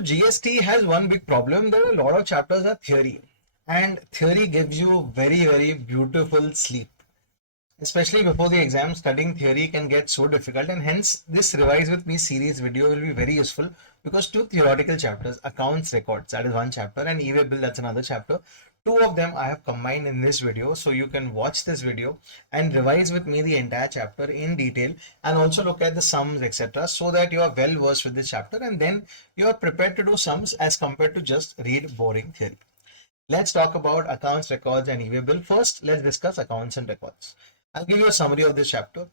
GST has one big problem that a lot of chapters are theory, and theory gives you very beautiful sleep. Especially before the exam, studying theory can get so difficult, and hence this Revise With Me series video will be very useful because two theoretical chapters, accounts records, that is one chapter, and e-way bill, that's another chapter. Two of them I have combined in this video, so you can watch this video and revise with me the entire chapter in detail and also look at the sums, etc., so that you are well versed with this chapter and then you are prepared to do sums as compared to just read boring theory. Let's talk about accounts, records, and e-way bill. First, let's discuss accounts and records. I'll give you a summary of this chapter.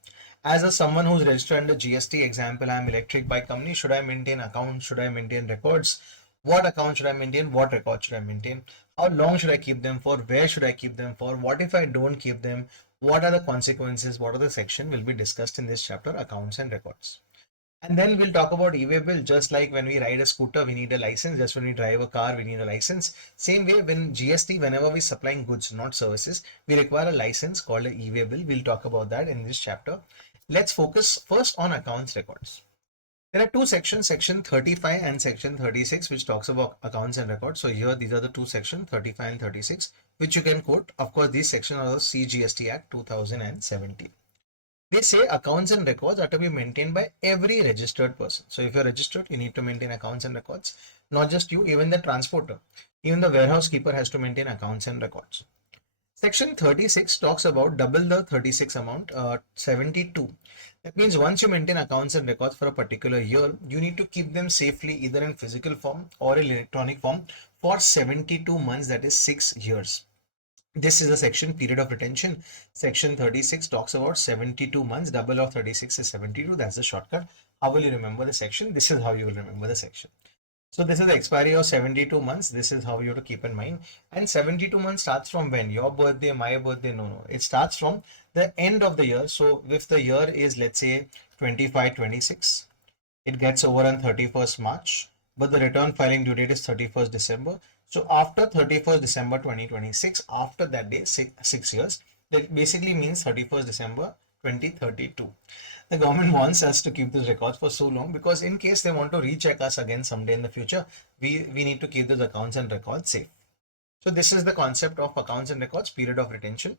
As someone who's registered under GST, example, I'm electric bike company. Should I maintain accounts? Should I maintain records? What account should I maintain? What records should I maintain? How long should I keep them for? Where should I keep them for? What if I don't keep them? What are the consequences? What are the section will be discussed in this chapter, accounts and records. And then we'll talk about e-way bill. Just like when we ride a scooter, we need a license. Just when we drive a car, we need a license. Same way, when GST, whenever we're supplying goods, not services, we require a license called an e-way bill. We'll talk about that in this chapter. Let's focus first on accounts records. There are two sections, section 35 and section 36, which talks about accounts and records. So here, these are the two sections, 35 and 36, which you can quote. Of course, these sections are the CGST Act 2017. They say accounts and records are to be maintained by every registered person. So if you're registered, you need to maintain accounts and records. Not just you, even the transporter, even the warehouse keeper has to maintain accounts and records. Section 36 talks about double the 36 amount, 72. That means once you maintain accounts and records for a particular year, you need to keep them safely either in physical form or in electronic form for 72 months, that is 6 years. This is a section, period of retention. Section 36 talks about 72 months. Double of 36 is 72. That's the shortcut. How will you remember the section? This is how you will remember the section. So this is the expiry of 72 months. This is how you have to keep in mind. And 72 months starts from when? Your birthday, my birthday? No. It starts from the end of the year. So if the year is, let's say, 25-26, it gets over on 31st March, but the return filing due date is 31st December. So after 31st December 2026, after that day, 6 years, that basically means 31st December 2032. The government wants us to keep these records for so long because in case they want to recheck us again someday in the future, we need to keep those accounts and records safe. So this is the concept of accounts and records, period of retention.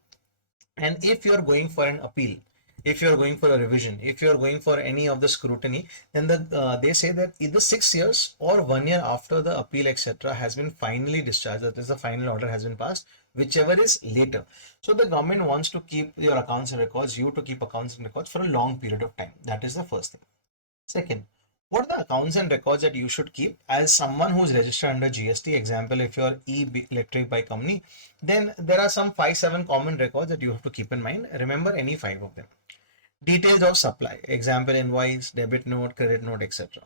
And if you are going for an appeal, if you are going for a revision, if you are going for any of the scrutiny, then they say that either 6 years or 1 year after the appeal, etc., has been finally discharged, that is the final order has been passed, whichever is later. So the government wants to keep your accounts and records, you to keep accounts and records for a long period of time. That is the first thing. Second, what are the accounts and records that you should keep as someone who is registered under GST? Example, if you're electric bike company, then there are some 5-7 common records that you have to keep in mind. Remember any 5 of them. Details of supply, example, invoice, debit note, credit note, etc.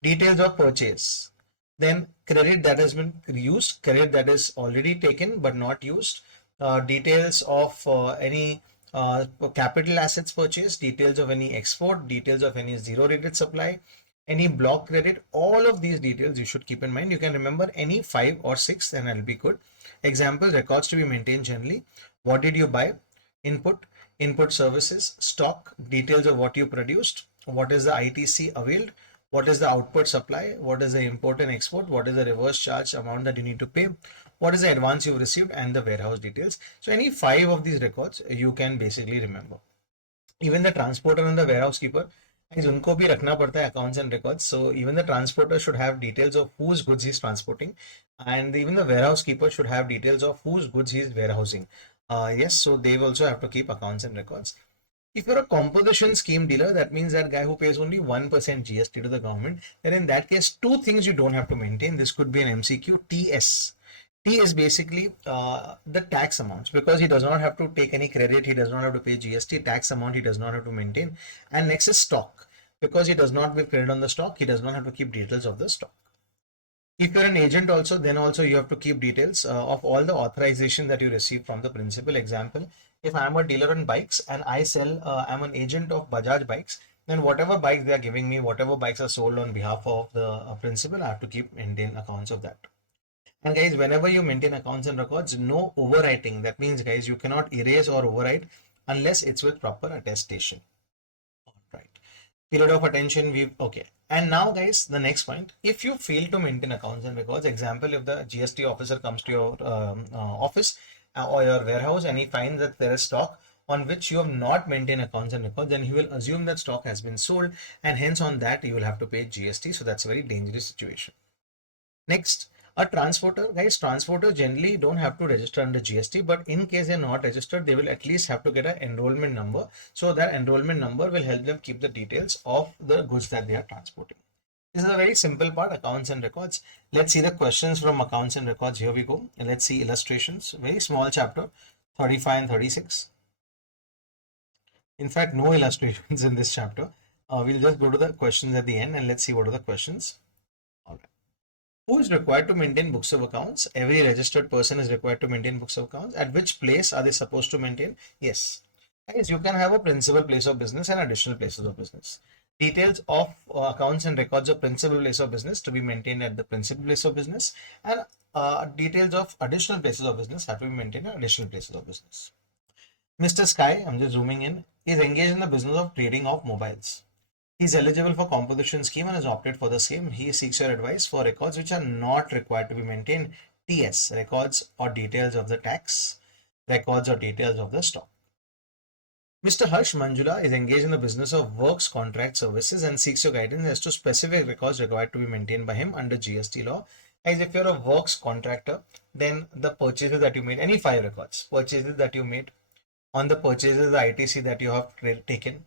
Details of purchase, then credit that has been used, credit that is already taken but not used, details of any capital assets purchase, details of any export, details of any zero rated supply, any block credit. All of these details you should keep in mind. You can remember any 5 or 6 and it'll be good. Example, records to be maintained generally. What did you buy? Input services, stock, details of what you produced, what is the ITC availed, what is the output supply, what is the import and export, what is the reverse charge amount that you need to pay, what is the advance you've received, and the warehouse details. So any 5 of these records you can basically remember. Even the transporter and the warehouse keeper, unko bhi rakhna padta hai accounts and records. So even the transporter should have details of whose goods he's transporting, and even the warehouse keeper should have details of whose goods he's warehousing. Yes, so they also have to keep accounts and records. If you're a composition scheme dealer, that means that guy who pays only 1% GST to the government, then in that case, 2 things you don't have to maintain. This could be an MCQ, TS. T is basically the tax amounts, because he does not have to take any credit, he does not have to pay GST, tax amount he does not have to maintain. And next is stock, because he does not give credit on the stock, he does not have to keep details of the stock. If you're an agent also, then also you have to keep details of all the authorization that you receive from the principal. Example, if I'm a dealer on bikes and I sell, I'm an agent of Bajaj bikes, then whatever bikes they are giving me, whatever bikes are sold on behalf of the principal, I have to keep maintain accounts of that. And guys, whenever you maintain accounts and records, no overwriting. That means guys, you cannot erase or overwrite unless it's with proper attestation. All right. Period of attention, okay. And now guys, the next point, if you fail to maintain accounts and records, example, if the GST officer comes to your office or your warehouse and he finds that there is stock on which you have not maintained accounts and records, then he will assume that stock has been sold, and hence on that you will have to pay GST. So that's a very dangerous situation. Next, a transporter, guys, transporter generally don't have to register under GST, but in case they're not registered, they will at least have to get an enrollment number. So that enrollment number will help them keep the details of the goods that they are transporting. This is a very simple part, accounts and records. Let's see the questions from accounts and records. Here we go. And let's see illustrations. Very small chapter, 35 and 36. In fact, no illustrations in this chapter. We'll just go to the questions at the end and let's see what are the questions. All right. Who is required to maintain books of accounts? Every registered person is required to maintain books of accounts. At which place are they supposed to maintain? Yes. Guys, you can have a principal place of business and additional places of business. Details of accounts and records of principal place of business to be maintained at the principal place of business, and details of additional places of business have to be maintained at additional places of business. Mr. Sky, I'm just zooming in, is engaged in the business of trading of mobiles. He is eligible for composition scheme and has opted for the same. He seeks your advice for records which are not required to be maintained. TS, records or details of the tax, records or details of the stock. Mr. Harsh Manjula is engaged in the business of works contract services and seeks your guidance as to specific records required to be maintained by him under GST law. Guys, if you're a works contractor, then the purchases that you made, any 5 records, purchases that you made, on the purchases, the ITC that you have taken,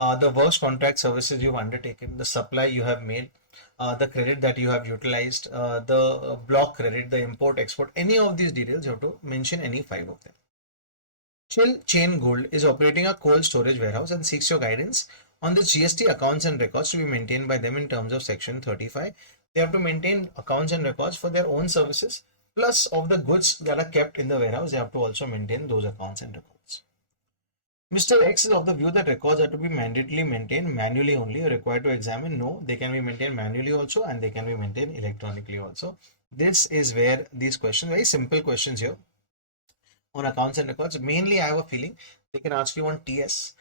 the works contract services you've undertaken, the supply you have made, the credit that you have utilized, the block credit, the import, export, any of these details, you have to mention any 5 of them. Chill Chain Gold is operating a cold storage warehouse and seeks your guidance on the GST accounts and records to be maintained by them in terms of section 35. They have to maintain accounts and records for their own services, plus of the goods that are kept in the warehouse, they have to also maintain those accounts and records. Mr. X is of the view that records are to be mandatorily maintained manually only, required to examine. No, they can be maintained manually also and they can be maintained electronically also. This is where these questions, very simple questions here on accounts and records. Mainly, I have a feeling they can ask you on TS.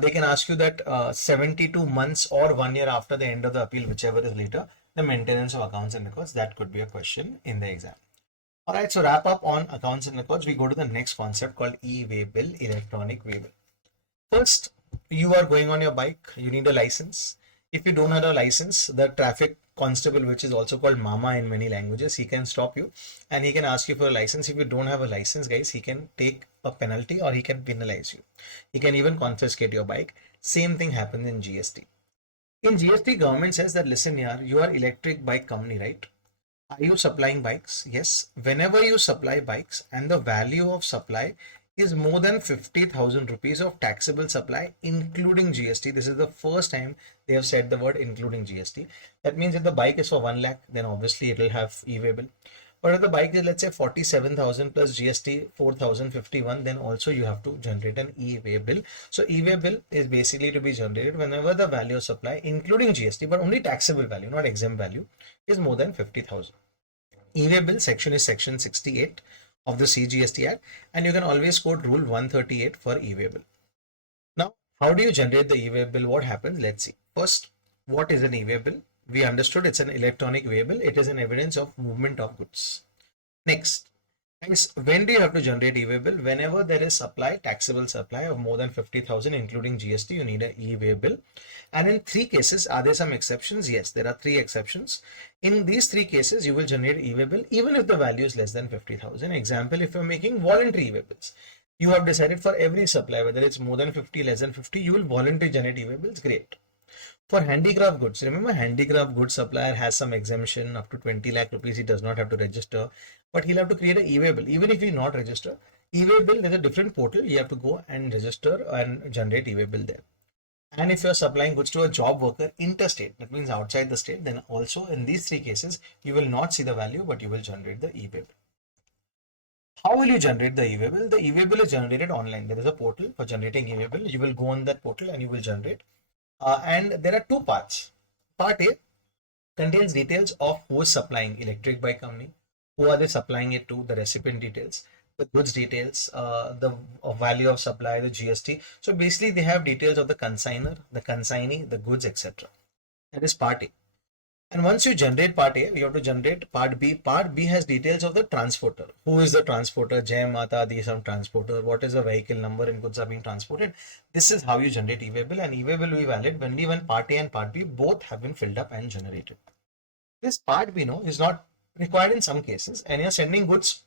They can ask you that 72 months or 1 year after the end of the appeal, whichever is later, the maintenance of accounts and records. That could be a question in the exam. Alright, so wrap up on accounts and records. We go to the next concept called E-Way Bill, electronic way bill. First, you are going on your bike, you need a license. If you don't have a license, the traffic constable, which is also called Mama in many languages, he can stop you and he can ask you for a license. If you don't have a license, guys, he can take a penalty or he can penalize you. He can even confiscate your bike. Same thing happens in GST. In GST, government says that, listen, yaar, you are electric bike company, right? Are you supplying bikes? Yes. Whenever you supply bikes and the value of supply is more than 50,000 rupees of taxable supply, including GST. This is the first time they have said the word including GST. That means if the bike is for 1 lakh, then obviously it will have E-Way bill. But if the bike is, let's say, 47,000 plus GST 4,051, then also you have to generate an E-Way bill. So E-Way bill is basically to be generated whenever the value of supply, including GST, but only taxable value, not exempt value, is more than 50,000. E-Way bill section is section 68 of the CGST Act, and you can always quote rule 138 for E-Way bill. Now, how do you generate the E-Way bill? What happens? Let's see. First, what is an E-Way bill? We understood it's an electronic way bill. It is an evidence of movement of goods. Next, when do you have to generate E-Way bill? Whenever there is supply, taxable supply of more than 50,000, including GST, you need an E-Way bill. And in 3 cases, are there some exceptions? Yes, there are 3 exceptions. In these 3 cases, you will generate E-Way bill even if the value is less than 50,000. Example, if you're making voluntary E-Way bills, you have decided for every supply, whether it's more than 50, less than 50, you will voluntarily generate E-Way bills. Great. For handicraft goods, remember, handicraft goods supplier has some exemption up to 20 lakh rupees. He does not have to register, but he'll have to create an E-Way bill. Even if he not register, E-Way bill, there's a different portal. You have to go and register and generate E-Way bill there. And if you're supplying goods to a job worker interstate, that means outside the state, then also in these 3 cases, you will not see the value, but you will generate the E-Way bill. How will you generate the E-Way bill? The E-Way bill is generated online. There is a portal for generating E-Way bill. You will go on that portal and you will generate. And there are 2 parts. Part A contains details of who is supplying, electric bike company, who are they supplying it to, the recipient details. the goods details, the value of supply, the GST. So basically they have details of the consigner, the consignee, the goods, etc. That is part A. And once you generate part A, you have to generate part B. Part B has details of the transporter. Who is the transporter? Jai Mata, the some transporter. What is the vehicle number and goods are being transported? This is how you generate E-Way Bill, and E-Way Bill will be valid only when part A and part B both have been filled up and generated. This part B, no, is not required in some cases, and you're sending goods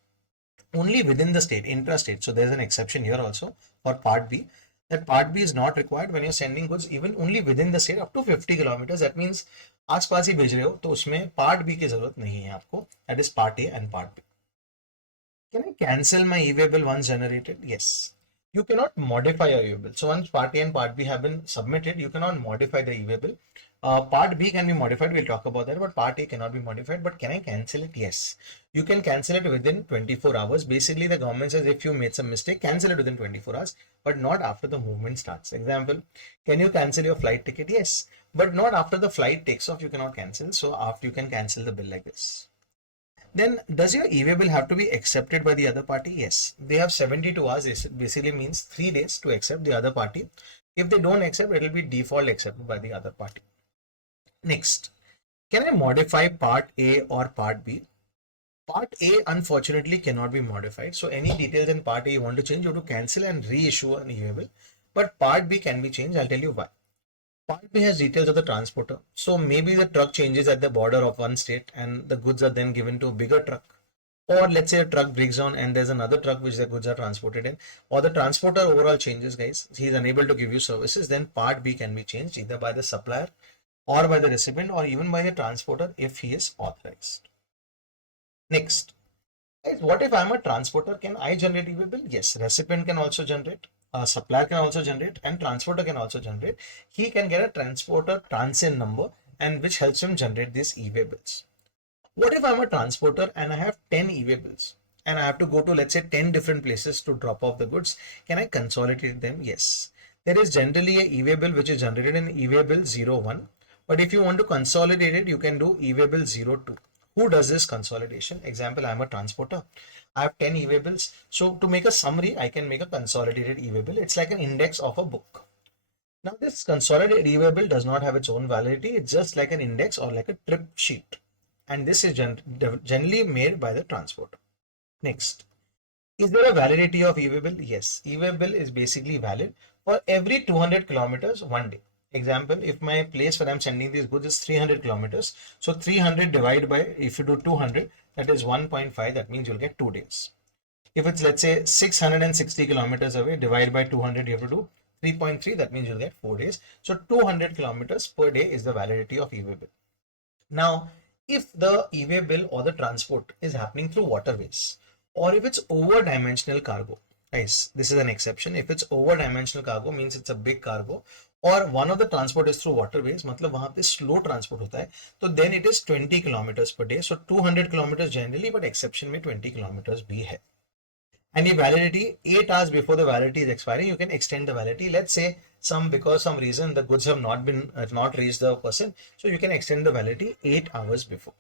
only within the state, intrastate. So there's an exception here also for part B. That part B is not required when you're sending goods even only within the state up to 50 kilometers. That means आसपास ही भेज रहे हो तो उसमें part B की जरूरत नहीं है आपको. That is part A and part B. Can I cancel my E-Way bill once generated? Yes. You cannot modify your E-Way bill. So once part A and part B have been submitted, you cannot modify the E-Way bill. Part B can be modified. We'll talk about that. But part A cannot be modified. But can I cancel it? Yes. You can cancel it within 24 hours. Basically, the government says if you made some mistake, cancel it within 24 hours, but not after the movement starts. Example, can you cancel your flight ticket? Yes. But not after the flight takes off, you cannot cancel. So after you can cancel the bill like this. Then does your E-Way bill have to be accepted by the other party? Yes. They have 72 hours. This basically means 3 days to accept the other party. If they don't accept, it will be default accepted by the other party. Next, can I modify part A or part B? Part A unfortunately cannot be modified. So any details in part A you want to change, you have to cancel and reissue an E-Way bill. But part B can be changed. I'll tell you why. Part B has details of the transporter. So maybe the truck changes at the border of one state and the goods are then given to a bigger truck. Or let's say a truck breaks down and there's another truck which the goods are transported in. Or the transporter overall changes, guys. He's unable to give you services. Then part B can be changed either by the supplier or by the recipient or even by the transporter if he is authorized. Next, guys, what if I'm a transporter? Can I generate E-Way bill? Yes, recipient can also generate, supplier can also generate, and transporter can also generate. He can get a transporter transin number and which helps him generate these E-Way bills. What if I'm a transporter and I have 10 E-Way bills and I have to go to, let's say, 10 different places to drop off the goods? Can I consolidate them? Yes. There is generally a E-Way bill which is generated in E-Way bill 01. But if you want to consolidate it, you can do E-Way bill 02. Who does this consolidation? Example, I'm a transporter. I have 10 E-Way bills. So to make a summary, I can make a consolidated E-Way bill. It's like an index of a book. Now this consolidated E-Way bill does not have its own validity. It's just like an index or like a trip sheet. And this is generally made by the transporter. Next, is there a validity of E-Way bill? Yes, E-Way bill is basically valid for every 200 kilometers one day. Example, if my place where I'm sending these goods is 300 kilometers, so 300 divided by, if you do 200, that is 1.5, that means you'll get 2 days. If it's, let's say, 660 kilometers away, divided by 200, you have to do 3.3, that means you'll get 4 days. So 200 kilometers per day is the validity of E-Way bill. Now, if the E-Way bill or the transport is happening through waterways, or if it's over dimensional cargo, guys, this is an exception. If it's over dimensional cargo, means it's a big cargo, or one of the transport is through waterways, मतलब वहाँ पे slow transport होता है, तो then it is 20 kilometers per day. So 200 kilometers generally, but exception में 20 kilometers भी है. And the validity, 8 hours before the validity is expiring, you can extend the validity. Let's say because some reason the goods have not reached the person, so you can extend the validity 8 hours before.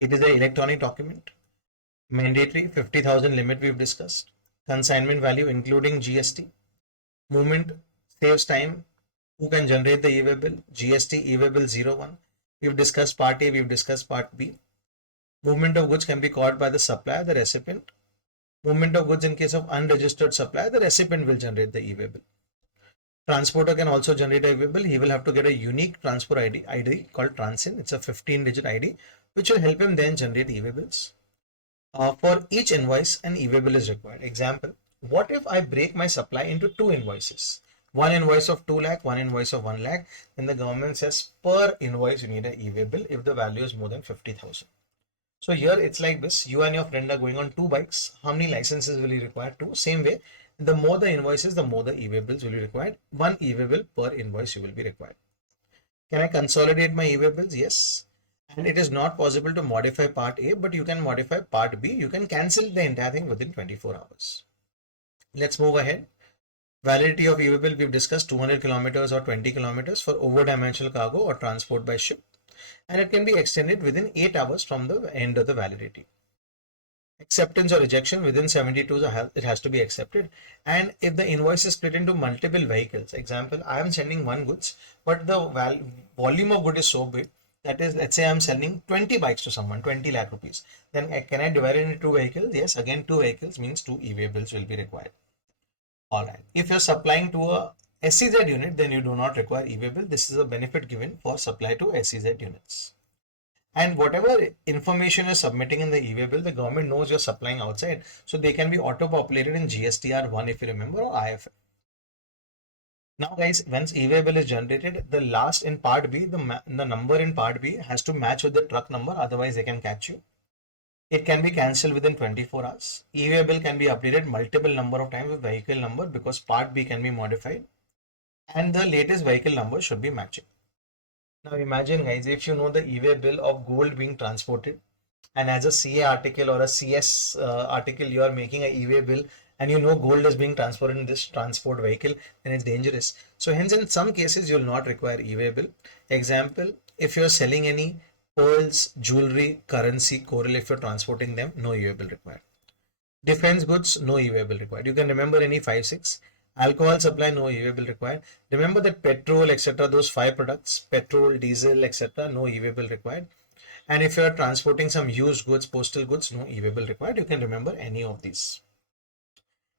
It is an electronic document. Mandatory 50,000 limit we've discussed. Consignment value including GST. Movement saves time. Who can generate the E-Way bill? GST E-Way bill 01. We've discussed part A, we've discussed part B. Movement of goods can be caught by the supplier, the recipient. Movement of goods in case of unregistered supplier, the recipient will generate the E-Way bill. Transporter can also generate a E-Way bill. He will have to get a unique transport ID called transin. It's a 15-digit ID, which will help him then generate E-Way bills. For each invoice, an E-Way bill is required. Example, what if I break my supply into 2 invoices? One invoice of 2 lakh, one invoice of 1 lakh. Then the government says per invoice you need an E-Way bill if the value is more than 50,000. So here it's like this. You and your friend are going on 2 bikes. How many licenses will you require? 2. Same way, the more the invoices, the more the E-Way bills will be required. 1 E-Way bill per invoice you will be required. Can I consolidate my E-Way bills? Yes. And it is not possible to modify part A, but you can modify part B. You can cancel the entire thing within 24 hours. Let's move ahead. Validity of E-Way bill, we've discussed 200 kilometers or 20 kilometers for over dimensional cargo or transport by ship. And it can be extended within 8 hours from the end of the validity. Acceptance or rejection within 72 it has to be accepted. And if the invoice is split into multiple vehicles, example, I am sending one goods, but the volume of good is so big, that is, let's say I'm selling 20 bikes to someone, 20 lakh rupees, then can I divide it into two vehicles? Yes, again, two vehicles means two e-way bills will be required. All right, if you're supplying to a SEZ unit, then you do not require e-way bill. This is a benefit given for supply to SEZ units. And whatever information you're submitting in the e-way bill, the government knows you're supplying outside, so they can be auto-populated in GSTR1 if you remember, or IFF. Now guys, once e-way bill is generated, the last in part B, the number in part B has to match with the truck number, otherwise they can catch you. It can be cancelled within 24 hours. E-way bill can be updated multiple number of times with vehicle number because part B can be modified, and the latest vehicle number should be matching. Now imagine guys, if you know the e-way bill of gold being transported, and as a CA article or a CS article you are making a e-way bill, and you know gold is being transported in this transport vehicle, then it's dangerous. So hence in some cases you will not require e-way bill. Example, if you are selling any pearls, jewelry, currency, coral, if you're transporting them, no e-way bill required. Defense goods, no e-way bill required. You can remember any 5-6. Alcohol supply, no e-way bill required. Remember that petrol, etc., those 5 products, petrol, diesel, etc., no e-way bill required. And if you are transporting some used goods, postal goods, no e-way bill required. You can remember any of these.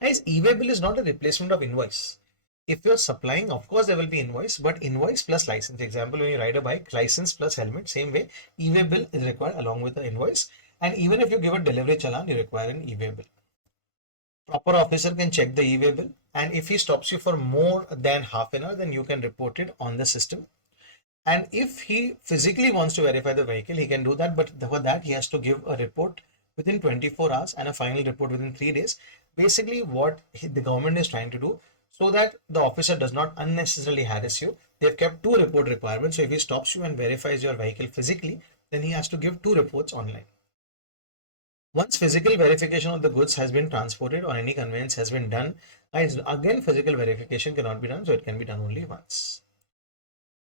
Guys, e-way bill is not a replacement of invoice. If you're supplying, of course there will be invoice, but invoice plus license. Example, when you ride a bike, license plus helmet, same way, e-way bill is required along with the invoice. And even if you give a delivery challan, you require an e-way bill. Proper officer can check the e-way bill, and if he stops you for more than half an hour, then you can report it on the system. And if he physically wants to verify the vehicle, he can do that, but for that he has to give a report within 24 hours and a final report within 3 days. Basically what the government is trying to do, so that the officer does not unnecessarily harass you, they've kept 2 report requirements. So if he stops you and verifies your vehicle physically, then he has to give 2 reports online. Once physical verification of the goods has been transported or any conveyance has been done, again physical verification cannot be done, so it can be done only once.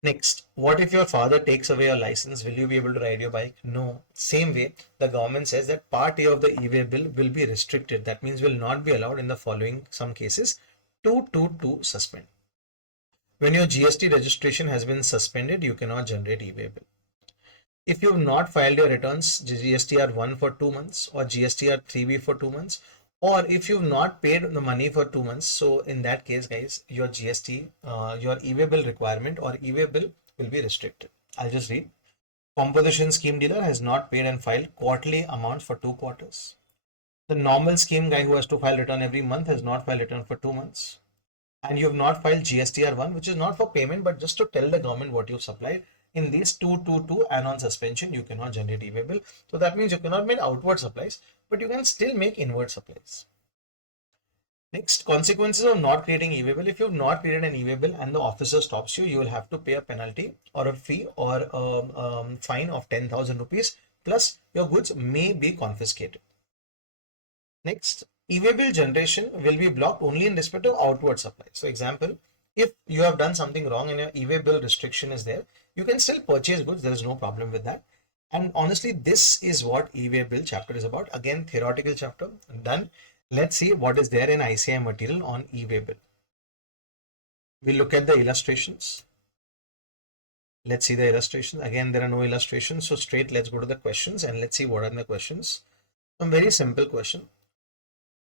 Next, what if your father takes away your license? Will you be able to ride your bike? No. Same way, the government says that part A of the e-way bill will be restricted. That means will not be allowed in the following some cases. 2 suspend. When your GST registration has been suspended, you cannot generate e-way bill. If you have not filed your returns GSTR1 for 2 months or GSTR3B for 2 months, or if you have not paid the money for 2 months, so in that case guys, your GST, your e-way bill requirement or e-way bill will be restricted. I'll just read. Composition scheme dealer has not paid and filed quarterly amounts for 2 quarters. The normal scheme guy who has to file return every month has not filed return for 2 months. And you have not filed GSTR1, which is not for payment, but just to tell the government what you supplied. In these 2 and on suspension, you cannot generate e-way bill. So that means you cannot make outward supplies, but you can still make inward supplies. Next, consequences of not creating e-way bill. If you have not created an e-way bill and the officer stops you, you will have to pay a penalty or a fee or a fine of 10,000 rupees, plus your goods may be confiscated. Next, e-way bill generation will be blocked only in respect of outward supply. So example, if you have done something wrong and your e-way bill restriction is there, you can still purchase goods. There is no problem with that. And honestly, this is what e-way bill chapter is about. Again, theoretical chapter done. Let's see what is there in ICAI material on e-way bill. We'll look at the illustrations. Let's see the illustrations. Again, there are no illustrations. So straight, let's go to the questions and let's see what are the questions. A very simple question.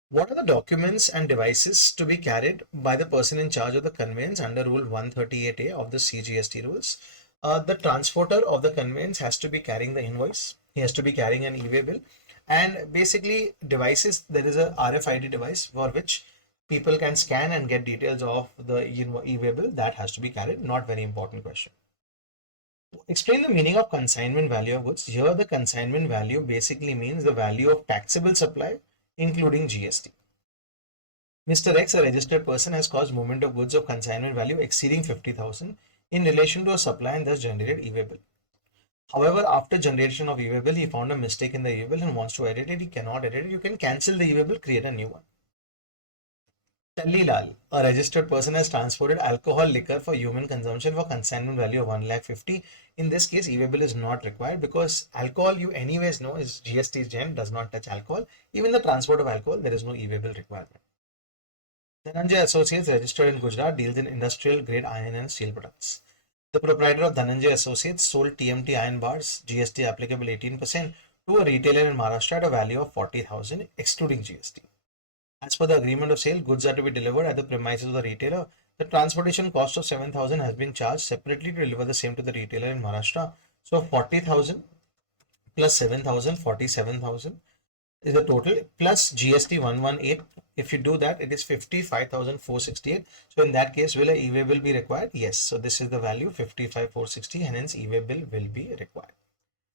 What are the documents and devices to be carried by the person in charge of the conveyance under Rule 138A of the CGST rules? The transporter of the conveyance has to be carrying the invoice. He has to be carrying an e-way bill. And basically devices, there is a RFID device for which people can scan and get details of the e-way bill. That has to be carried. Not very important question. Explain the meaning of consignment value of goods. Here the consignment value basically means the value of taxable supply including GST. Mr. X, a registered person, has caused movement of goods of consignment value exceeding 50,000 in relation to a supply and thus generated e-way bill. However, after generation of e-way bill, he found a mistake in the e-way bill and wants to edit it. He cannot edit it. You can cancel the e-way bill, create a new one. Tallilal, a registered person, has transported alcohol liquor for human consumption for consignment value of 1,50,000. In this case, e-way bill is not required because alcohol, you anyways know, is GST Gen, does not touch alcohol. Even the transport of alcohol, there is no e-way bill requirement. Dhananjay Associates, registered in Gujarat, deals in industrial grade iron and steel products. The proprietor of Dhananjay Associates sold TMT iron bars, GST applicable 18%, to a retailer in Maharashtra at a value of 40,000, excluding GST. As per the agreement of sale, goods are to be delivered at the premises of the retailer. The transportation cost of 7,000 has been charged separately to deliver the same to the retailer in Maharashtra. So 40,000 plus 7,000, 47,000 is the total, plus GST 118. If you do that, it is 55,468. So in that case, will a e-way bill be required? Yes. So this is the value 55,460, and hence e-way bill will be required.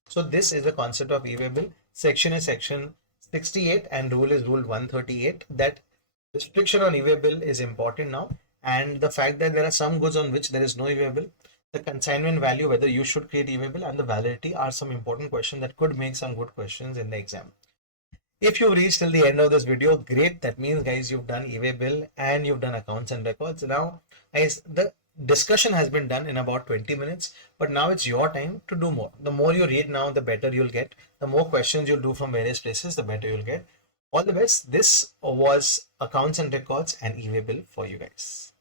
So this is the concept of e-way bill. Section is section 68 and rule is rule 138. That restriction on e-way bill is important now, and the fact that there are some goods on which there is no e-way bill, the consignment value, whether you should create e-way bill, and the validity are some important questions that could make some good questions in the exam. If you reached till the end of this video, great. That means, guys, you've done e-way bill and you've done accounts and records. Now, guys, the discussion has been done in about 20 minutes, but now it's your time to do more. The more you read now, the better you'll get. The more questions you'll do from various places, the better you'll get. All the best. This was accounts and records and e-way bill for you guys.